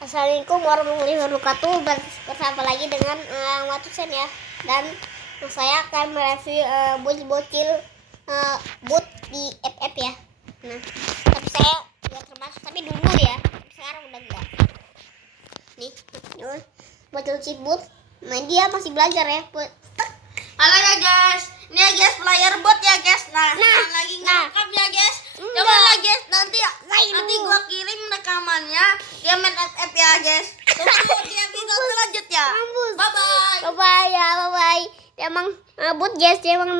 Assalamualaikum warahmatullahi wabarakatuh. Bersama lagi dengan Matusen ya. Dan saya akan mereview bocil-bocil boot di FF ya. Nah, tapi saya tidak termasuk, tapi dulu ya. Sekarang udah enggak. Nih, bocil boot. Nah, dia masih belajar ya. Halo ya guys, ini ya guys player bot ya guys. Nah lagi ngerekam ya guys. Coba lah guys, nanti gua kirim rekamannya. Dia main FF ya guys. Tunggu dia video selanjutnya. Bye bye. Bye bye ya, bye bye. Dia emang boot guys, dia emang